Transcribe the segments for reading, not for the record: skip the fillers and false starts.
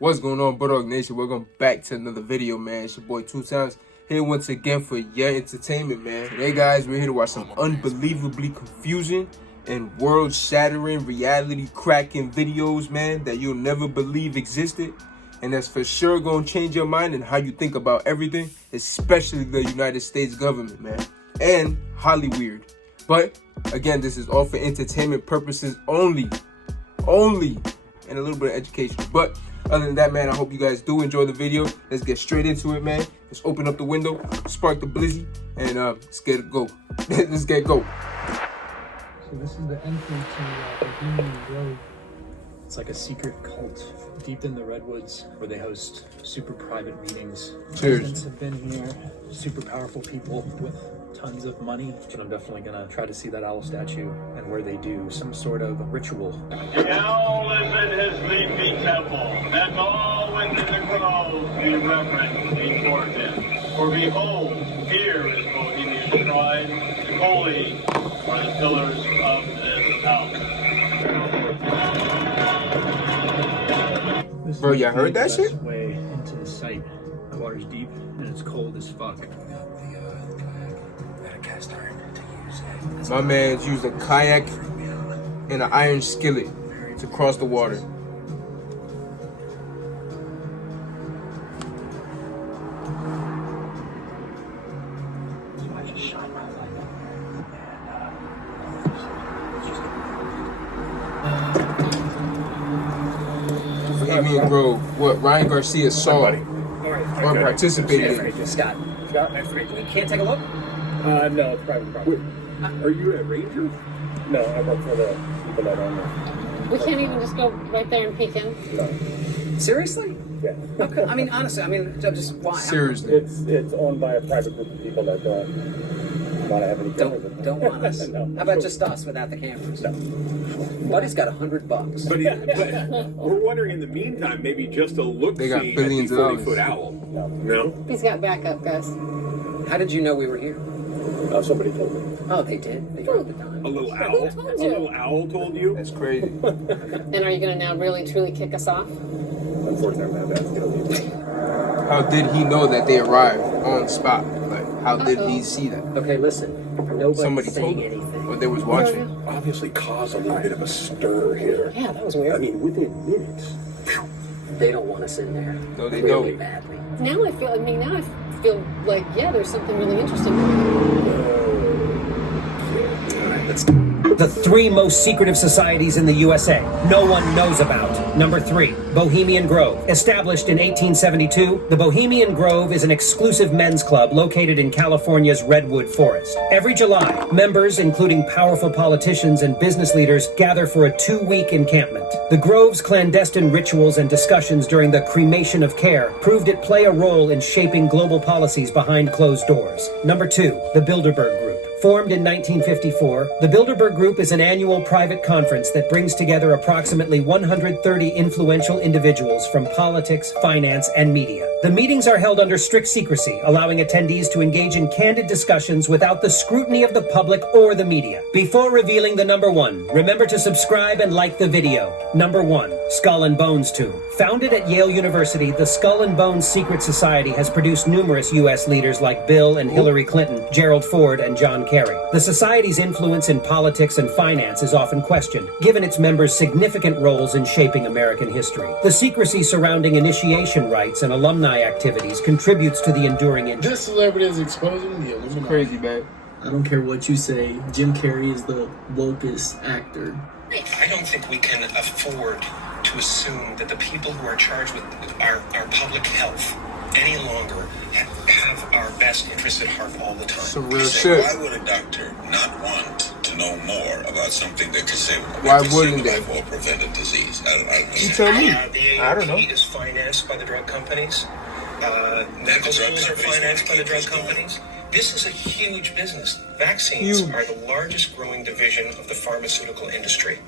What's going on, Bulldog Nation? Welcome back to another video, man. It's your boy 2 Times here once again for your entertainment, man. Today, guys, we're here to watch some unbelievably confusing and world-shattering, reality-cracking videos, man, that you'll never believe existed. And that's for sure gonna change your mind and how you think about everything, especially the United States government, man. And highly weird. But, again, this is all for entertainment purposes only, and a little bit of education. But other than that, man, I hope you guys do enjoy the video. Let's get straight into it, man. Let's open up the window, spark the blizzy, and let's get it go. Let's get go. So this is the entry to Bohemian Grove. It's like a secret cult deep in the redwoods where they host super private meetings. Cheers. Presidents have been here, super powerful people with tons of money. But I'm definitely gonna try to see that owl statue and where they do some sort of ritual. The owl is in his leafy temple, and all within the grove be reverent before him. For behold, here is Bohemian shrine, holy are the pillars of this house. This Bro, is y'all heard that the shit? best way into the site. The water's deep and it's cold as fuck. My man's used a kayak and an iron skillet to cross the water. Bohemian Grove, what Ryan Garcia saw or participated in. Scott, you can't take a look? No, it's private property. Are you a ranger? No, I work for the people that own it. We can't even just go right there and peek in. No. Seriously? Yeah. Okay. I mean, honestly, just why? Seriously. It's owned by a private group of people that don't want to have any cameras. Don't want us. No. How about just us without the cameras? No. Buddy's got $100. But we're wondering in the meantime, maybe just a look They got see at billions the of dollars. 40-foot owl. No? He's got backup, guys. How did you know we were here? Somebody told me. Oh, they did. They dropped the dime. A little owl? told A you? little owl told you? That's crazy. And are you going to now really, truly kick us off? Unfortunately, I'm going to leave. How did he know that they arrived on the spot? Like, how did he see that? Okay, listen. Nobody's Somebody saying told him, anything. or they was watching. Obviously cause a little bit of a stir here. Yeah, that was weird. I mean, within minutes. They don't want us in there. No, they really don't. badly. Now I feel like, yeah, there's something really interesting going on. The 3 most secretive societies in the USA no one knows about. Number 3, Bohemian Grove. Established in 1872, the Bohemian Grove is an exclusive men's club located in California's Redwood Forest. Every July, members, including powerful politicians and business leaders, gather for a 2-week encampment. The Grove's clandestine rituals and discussions during the cremation of care proved it play a role in shaping global policies behind closed doors. Number 2, the Bilderberg Group. Formed in 1954, the Bilderberg Group is an annual private conference that brings together approximately 130 influential individuals from politics, finance, and media. The meetings are held under strict secrecy, allowing attendees to engage in candid discussions without the scrutiny of the public or the media. Before revealing the number 1, remember to subscribe and like the video. Number 1, Skull and Bones Tomb. Founded at Yale University, the Skull and Bones Secret Society has produced numerous U.S. leaders like Bill and Hillary Clinton, Gerald Ford, and John Kerry. The society's influence in politics and finance is often questioned, given its members' significant roles in shaping American history. The secrecy surrounding initiation rites and alumni activities contributes to the enduring interest. This celebrity is exposing the illuminati. Crazy, man. I don't care what you say, Jim Carrey is the wokest actor. I don't think we can afford to assume that the people who are charged with our public health any longer have our best interests at heart all the time. Some real shit. Why would a doctor not want to know more about something that could save Why wouldn't they? or prevent a disease? I don't You tell me. The I don't know. AARP is financed by the drug companies. Medical schools are financed by the drug companies. This is a huge business. Vaccines are the largest growing division of the pharmaceutical industry.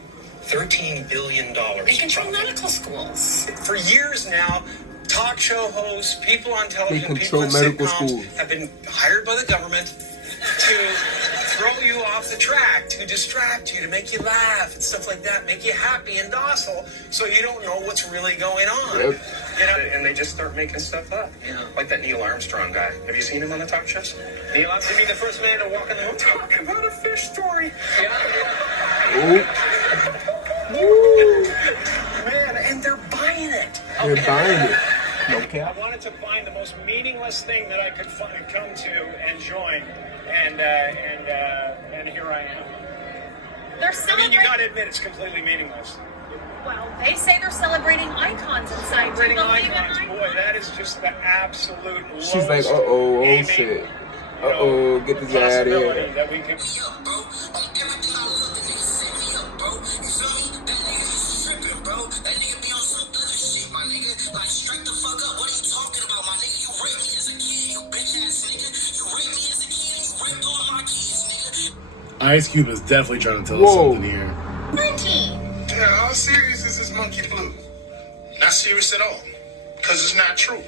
$13 billion. They control medical schools. For years now, talk show hosts, people on television, They control people in medical sitcoms schools. have been hired by the government to throw you off the track, to distract you, to make you laugh and stuff like that, make you happy and docile, so you don't know what's really going on. Yep. You know, and they just start making stuff up. Yeah. Like that Neil Armstrong guy. Have you seen him on the talk shows? Neil Armstrong, be the first man to walk in the room talking about a fish story. Yeah. Man, and they're buying it. They're buying it. Okay. I wanted to find the most meaningless thing that I could come to and join, and here I am. They're I celebrating. mean, you gotta admit it's completely meaningless. Well, they say they're celebrating icons inside. Celebrating Do you believe icons, in boy, that is just the absolute lowest. She's like, uh-oh, oh shit. Uh-oh, get this guy out of here. That we can. Ice Cube is definitely trying to tell us something here. Yeah, how serious is this monkey flu? Not serious at all. Because it's not true.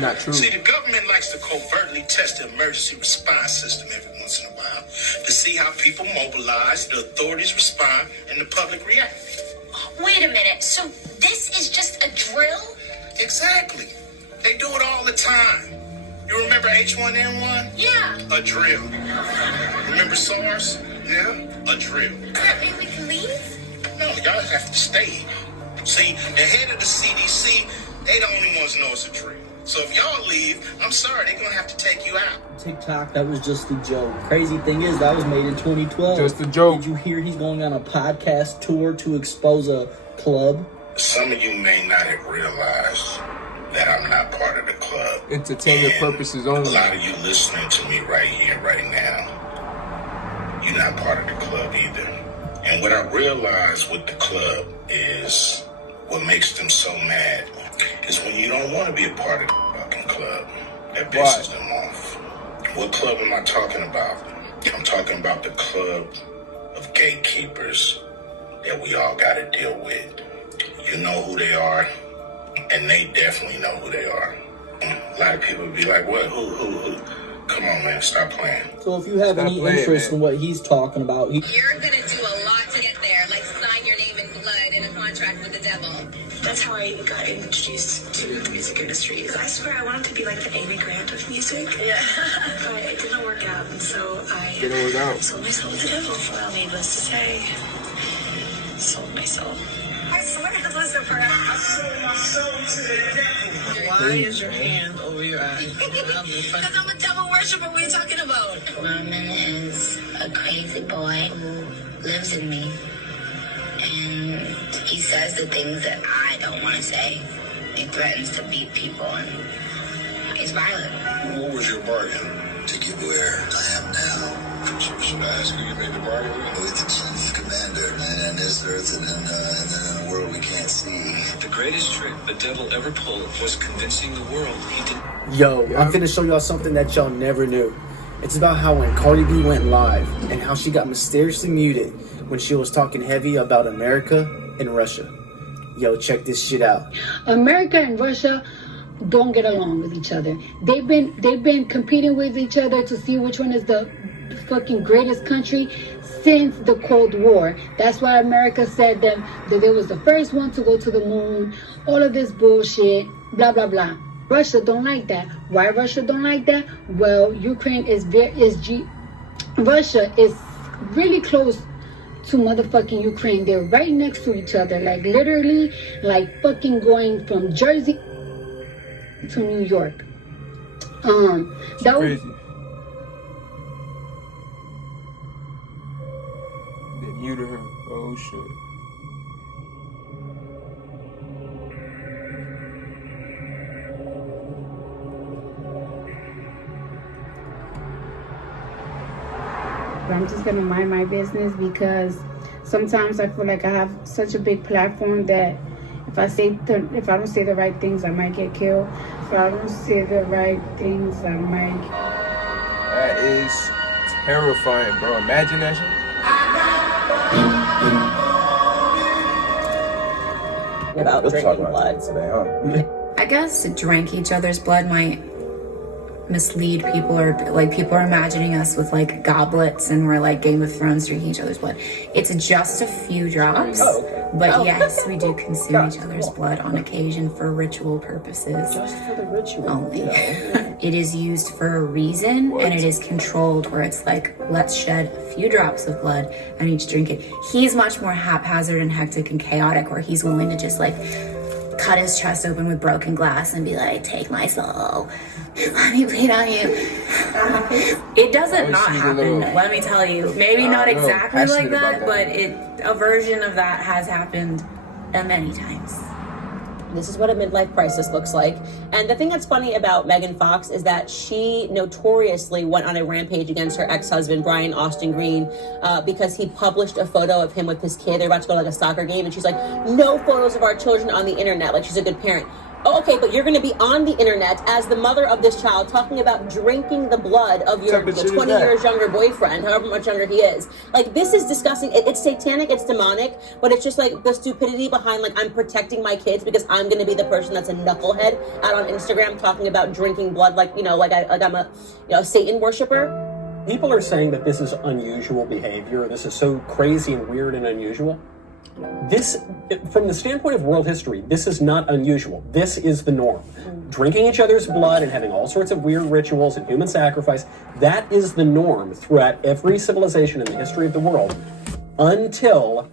Not true. See, the government likes to covertly test the emergency response system every once in a while to see how people mobilize, the authorities respond, and the public react. Wait a minute. So this is just a drill? Exactly. They do it all the time. You remember H1N1? Yeah. A drill. Remember SARS? Yeah. A drill. Does that mean we can leave? No, y'all have to stay. See, the head of the CDC, they the only ones know it's a drill. So if y'all leave, I'm sorry, they're going to have to take you out. TikTok, that was just a joke. Crazy thing is, that was made in 2012. Just a joke. Did you hear he's going on a podcast tour to expose a club? Some of you may not have realized that I'm not part of the club. Entertainment purposes only. A lot of you listening to me right here, right now, you're not part of the club either. And what I realized with the club is what makes them so mad is when you don't want to be a part of the fucking club. That pisses them off. What club am I talking about? I'm talking about the club of gatekeepers that we all got to deal with. You know who they are, and they definitely know who they are. A lot of people be like, what, who? Come on, man, stop playing. So if you have any interest in what he's talking about, You're gonna do a lot to get there, like sign your name in blood in a contract with the devil. That's how I got introduced to the music industry. I swear I wanted to be like the Amy Grant of music. Yeah. But it didn't work out, and so I sold my soul to the devil. Well, needless to say, sold my soul. I swear to Lucifer, I sold my soul to the devil. Why is your hand over your eye? Because I'm a devil worshiper. What are you talking about? Roman is a crazy boy who lives in me. And he says the things that I don't want to say. He threatens to beat people, and he's violent. What was your bargain to get where I am now? Should I ask who you made the bargain with? With the chief commander, and in this earth, and then in a world we can't see. The greatest trick the devil ever pulled was convincing the world he didn't. Yo, I'm finna show y'all something that y'all never knew. It's about how when Cardi B went live and how she got mysteriously muted when she was talking heavy about America and Russia. Yo, check this shit out. America and Russia don't get along with each other. They've been competing with each other to see which one is the fucking greatest country since the Cold War. That's why America said that they was the first one to go to the moon. All of this bullshit, blah blah blah. Russia don't like that. Why Russia don't like that? Well, Ukraine Russia is really close to motherfucking Ukraine. They're right next to each other, like literally, like fucking going from Jersey to New York. That was crazy. They muted her. Oh shit. I'm just gonna mind my business because sometimes I feel like I have such a big platform that if I don't say the right things, I might get killed. If I don't say the right things, I might. That is terrifying, bro. Imagine that shit. About drinking blood today, huh? I guess drank each other's blood might mislead people, or like people are imagining us with like goblets and we're like Game of Thrones drinking each other's blood. It's just a few drops, but yes, we do consume each other's blood on occasion for ritual purposes. Just for the ritual only. It is used for a reason, and it is controlled where it's like, let's shed a few drops of blood and each drink it. He's much more haphazard and hectic and chaotic, where he's willing to just like cut his chest open with broken glass and be like, take my soul, let me bleed on you. It doesn't not happen, let me tell you. Maybe not exactly like that, but a version of that has happened many times. This is what a midlife crisis looks like. And the thing that's funny about Megan Fox is that she notoriously went on a rampage against her ex-husband, Brian Austin Green, because he published a photo of him with his kid. They're about to go to like a soccer game, and she's like, no photos of our children on the internet. Like, she's a good parent. Oh, okay, but you're going to be on the internet as the mother of this child talking about drinking the blood of your 20 years younger boyfriend, however much younger he is. Like, this is disgusting. It's satanic, it's demonic, but it's just like the stupidity behind, like, I'm protecting my kids because I'm going to be the person that's a knucklehead out on Instagram talking about drinking blood like, I'm a Satan worshiper. People are saying that this is unusual behavior. This is so crazy and weird and unusual. This, from the standpoint of world history, this is not unusual. This is the norm. Drinking each other's blood and having all sorts of weird rituals and human sacrifice, that is the norm throughout every civilization in the history of the world, until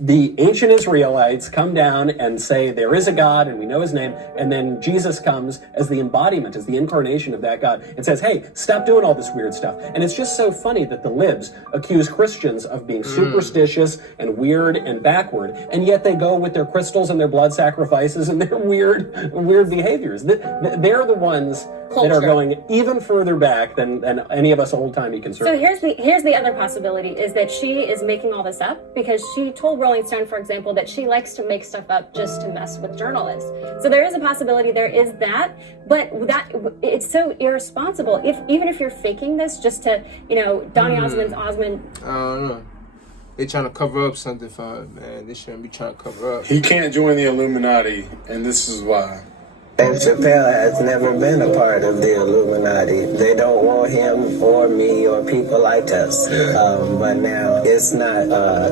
the ancient Israelites come down and say there is a God and we know his name, and then Jesus comes as the embodiment, as the incarnation of that God, and says, hey, stop doing all this weird stuff. And it's just so funny that the libs accuse Christians of being superstitious and weird and backward, and yet they go with their crystals and their blood sacrifices and their weird behaviors. They're the ones that are going even further back than any of us old-timey conservatives. So here's the other possibility, is that she is making all this up because she told Rolling Stone, for example, that she likes to make stuff up just to mess with journalists. So there is a possibility there is that, but that it's so irresponsible. Even if you're faking this just to, Donny Osmond. I don't know. They trying to cover up something for her, man. They shouldn't be trying to cover up. He can't join the Illuminati, and this is why. Dave Chappelle has never been a part of the Illuminati. They don't want him or me or people like us. But now it's not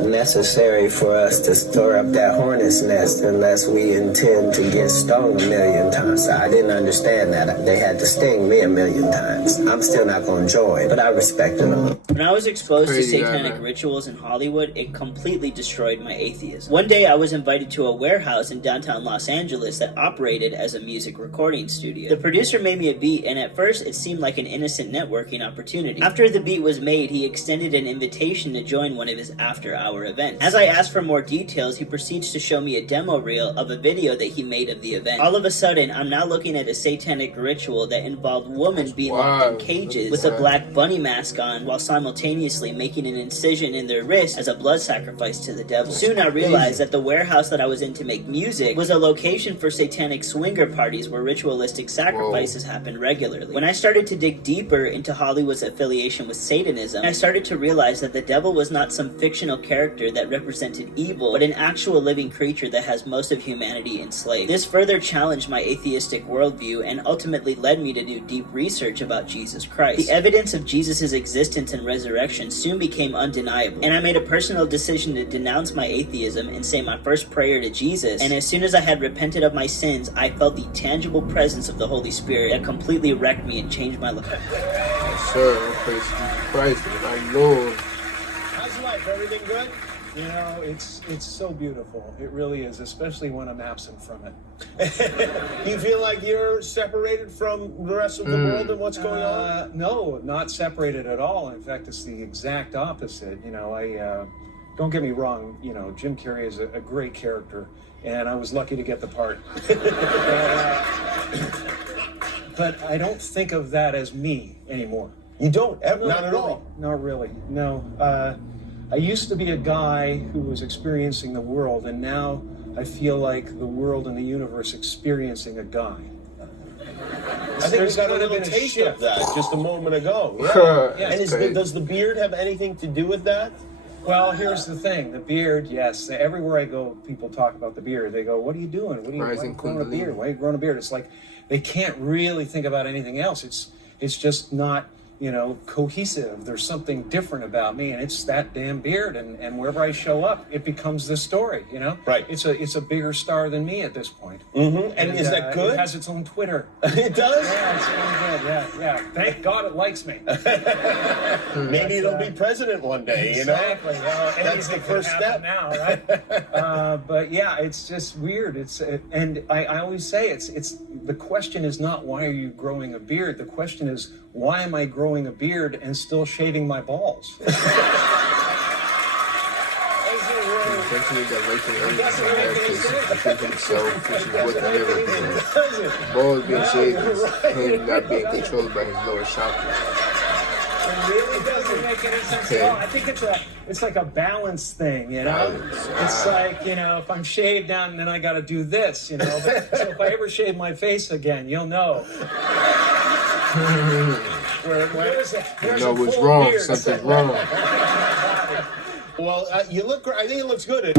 necessary for us to store up that hornet's nest unless we intend to get stung 1,000,000 times. I didn't understand that. They had to sting me 1,000,000 times. I'm still not going to join, but I respect them. When I was exposed to satanic rituals in Hollywood, it completely destroyed my atheism. One day I was invited to a warehouse in downtown Los Angeles that operated as a music recording studio. The producer made me a beat, and at first it seemed like an innocent networking opportunity. After the beat was made, he extended an invitation to join one of his after-hour events. As I asked for more details, he proceeds to show me a demo reel of a video that he made of the event. All of a sudden, I'm now looking at a satanic ritual that involved women being locked in cages with a black bunny mask on, while simultaneously making an incision in their wrist as a blood sacrifice to the devil. Soon I realized that the warehouse that I was in to make music was a location for satanic swinger parties where ritualistic sacrifices happened regularly. When I started to dig deeper into Hollywood's affiliation with Satanism, I started to realize that the devil was not some fictional character that represented evil, but an actual living creature that has most of humanity enslaved. This further challenged my atheistic worldview and ultimately led me to do deep research about Jesus Christ. The evidence of Jesus' existence and resurrection soon became undeniable, and I made a personal decision to denounce my atheism and say my first prayer to Jesus, and as soon as I had repented of my sins, I felt the tangible presence of the Holy Spirit that completely wrecked me and changed my life. Yes, sir. Praise Christ, my Lord. How's life? Everything good? It's so beautiful. It really is, especially when I'm absent from it. Do you feel like you're separated from the rest of the world and what's going on? No, not separated at all. In fact, it's the exact opposite. Don't get me wrong, Jim Carrey is a great character, and I was lucky to get the part. But I don't think of that as me anymore. You don't? Not at all? Not really, no. I used to be a guy who was experiencing the world, and now I feel like the world and the universe experiencing a guy. I think we got a little taste of that just a moment ago. Yeah. And does the beard have anything to do with that? Well, here's the thing. The beard, yes. Everywhere I go, people talk about the beard. They go, what are you doing? Why are you growing a beard? Why are you growing a beard? It's like they can't really think about anything else. it's just not, you know, cohesive. There's something different about me, and it's that damn beard. And wherever I show up, it becomes this story, you know? Right. It's a bigger star than me at this point. Mm-hmm. And is that good? It has its own Twitter. It does? Yeah, it's really good. Yeah. Thank God it likes me. Maybe it'll be president one day, you know? Exactly. Well, that's the first step now, right? But yeah, it's just weird. And I always say it's the question is not why are you growing a beard? The question is why am I growing a beard and still shaving my balls? Essentially, that racial hair himself, which is what the hair represents. Balls being shaved is him not being controlled by his lower chakra. It really doesn't make any sense at all. I think it's like a balance thing, you know? It's like, you know, if I'm shaved down and then I got to do this, you know? So if I ever shave my face again, you'll know. You know what's wrong. Beard. Something's wrong. Well, you look great. I think it looks good.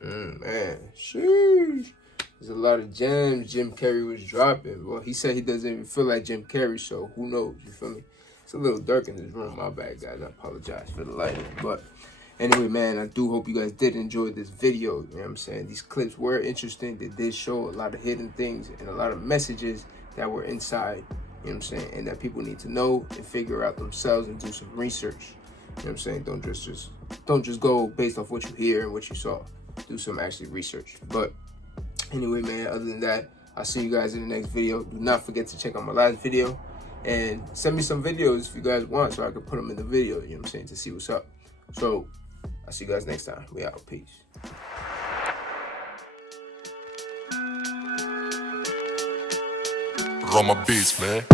Man, sheesh. There's a lot of gems Jim Carrey was dropping. Well, he said he doesn't even feel like Jim Carrey, so who knows? You feel me? It's a little dark in this room. My bad, guys. I apologize for the lighting. But anyway, man, I do hope you guys did enjoy this video. You know what I'm saying? These clips were interesting. They did show a lot of hidden things and a lot of messages that were inside. You know what I'm saying? And that people need to know and figure out themselves and do some research. You know what I'm saying? Don't just go based off what you hear and what you saw. Do some actually research. But anyway, man, other than that, I'll see you guys in the next video. Do not forget to check out my last video. And send me some videos if you guys want so I can put them in the video, you know what I'm saying, to see what's up. So, I'll see you guys next time. We out. Peace. Roma Beats, man.